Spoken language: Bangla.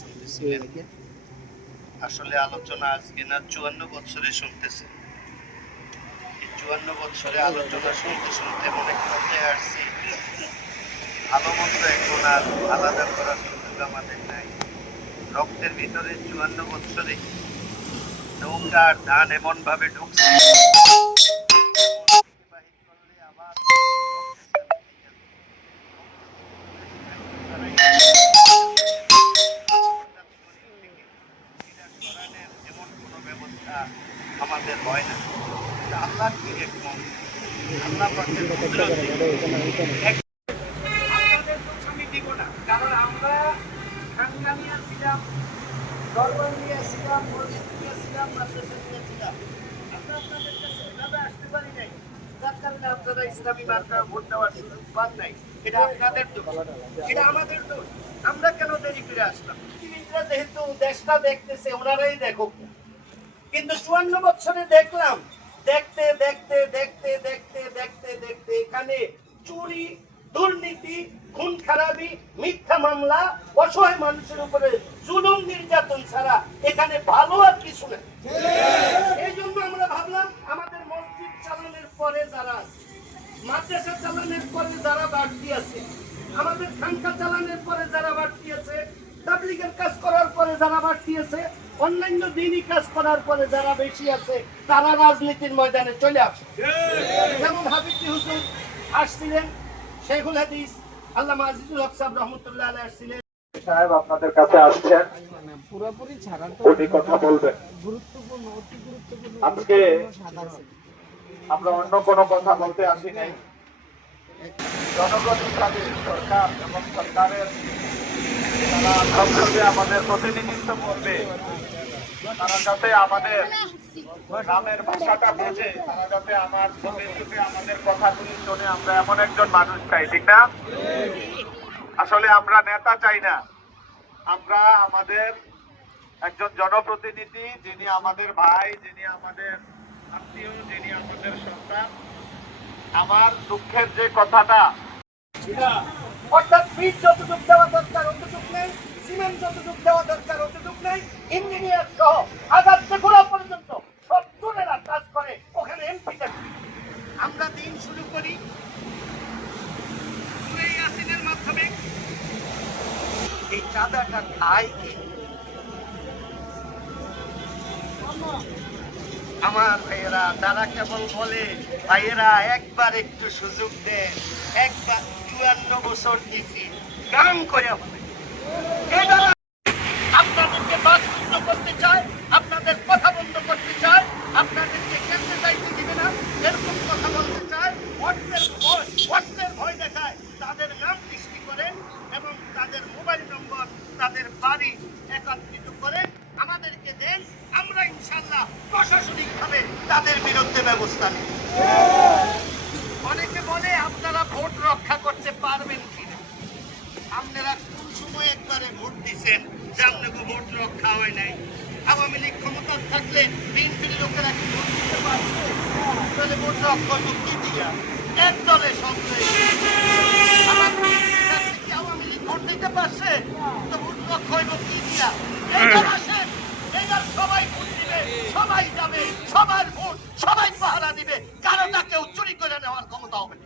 শুনতেছিলেন। আসলে আলোচনা আজকে না 54 বছরে শুনতেছে। এই 54 বছরে আলোচনা শুনতে শুনতে মনে করতে আসছি ভালো মন্দ এখন আর আলাদা করার সুযোগ আমাদের নাই। রক্তের ভিতরে 54 বছরে নৌকার ধান এমন ভাবে ঢুকছে আবার এমন কোনো ব্যবস্থা আমাদের হয় না। আল্লাহ কি দেখুন, আল্লাহ পাকের কুদরতে আপনাদের দোষ আমি দিব না, কারণ আমরা খানকানিয়া ছিলাম, দরবার নিয়ে ছিলাম, মসজিদ নিয়ে ছিলাম, মাদ্রাসা নিয়ে ছিলাম। আমরা আপনাদের কাছে এভাবে আসতে পারি নাই, যার কারণে আপনারা ইসলামী মার্কা ভোট দেওয়ার সুযোগ পান নাই। এটা আপনাদের দোষ, এটা আমাদের দোষ। আমরা কেন দেরি করে আসলাম? যেহেতু দেশটা দেখতেছে, ওনারাই দেখুক। কিন্তু 54 বছরে দেখলাম, দেখতে দেখতে দেখতে দেখতে দেখতে দেখতে এখানে চুরি, দুর্নীতি, খুন খারাপি, মিথ্যা মামলা, অসহায় মানুষের উপরে জুলুম নির্যাতন ছাড়া এখানে ভালো আর কিছু নেই। এই জন্য আমরা ভাবলাম আমাদের মসজিদ চালানোর পরে যারা, মাদ্রাসা চালানোর পরে যারা বাড়তি আছে, আমাদের খানকা চালানোর পরে যারা বাড়তি আছে, তাবলীগের কাজ করার পরে যারা বাড়তি আছে, অন্যান্য দিনই কাজ করার পরে যারা বেশি আছে, তারা রাজনীতির ময়দানে চলে আসে। যেমন হাফিজি হুজুর আসছিলেন, শেখুল হাদিস আল্লামা আজিজুল হক সাহেব রহমতুল্লাহ আলাইহি আসছিলেন। সাহেব আপনাদের কাছে আসছেন, পুরোপুরি ছাড়া তো উনি কথা বলবেন। গুরুত্বপূর্ণ, অতি গুরুত্বপূর্ণ। আজকে আমরা অন্য কোনো কথা বলতে আসি নাই। জনগণ হিসাবে সরকার এবং সরকারের যারা সংসদে আমাদের প্রতিনিধিত্ব করবে, তারা যাতে আমাদের গ্রামের ভাষাটা বোঝে, তারা যাতে আমার চোখে চোখে আমাদের কথাগুলি শোনে, আমরা এমন একজন মানুষ চাই, ঠিক না? আসলে আমরা নেতা চাই না, আমরা আমাদের একজন জনপ্রতিনিধি, যিনি আমাদের ভাই, যিনি আমাদের আত্মীয়, যিনি আমাদের সন্তান। আমার দুঃখের যে কথাটা, অর্থাৎ ফিট যতটুক দেওয়া দরকার অতটুক নেই, সিমেন্ট যতটুক দেওয়া দরকার অতটুক নেই, ইঞ্জিনিয়ার সহ আজাদ বেগুলা পর্যন্ত সব জনেরা কাজ করে ওখানে এমপি থাকে। আমরা দিন শুরু করি সূরা ইয়াসিনের মাধ্যমে। এই চাঁদাটা খায় কি? আমার ভাইয়েরা, তারা কেবল বলে ভাইয়েরা একবার একটু সুযোগ দেন, একবার 54 বছর দিছি গান করে হবে। আপনাদেরকে বাস বন্ধ করতে চায়, আপনাদের কথা বন্ধ করতে চায়, আপনাদেরকে কেন্দ্রে যাইতে দিবে না, এরকম কথা বলতে চায়, অর্থের ভয় দেখায়, তাদের নাম সৃষ্টি করে এবং তাদের মোবাইল নম্বর, তাদের বাড়ি একত্রিত করে আমাদেরকে দেন। আমরা ইনশাল্লাহ প্রশাসনিকভাবে তাদের বিরুদ্ধে ব্যবস্থা নিই। অনেকে বলে আপনারা ভোট রক্ষা করতে পারবেন কিনা? আপনারা কোন সময় একবারে ভোট দিচ্ছেন যে আপনাকে ভোট রক্ষা হয় নাই? আওয়ামী লীগ ক্ষমতা থাকলে বিএনপির লোকেরা কি ভোট দিতে পারছে? তাহলে ভোট রক্ষা হইব কি দিয়া? এক দলে সন্দেহ। আওয়ামী লীগ ভোট দিতে পারছে, তো ভোট রক্ষা হইব কি দিয়া? সবাই ভোট দিবে, সবাই যাবে, সবার ভোট সবাই পাহারা দিবে, কারোটা কেউ চুরি করে নেওয়ার ক্ষমতা হবে।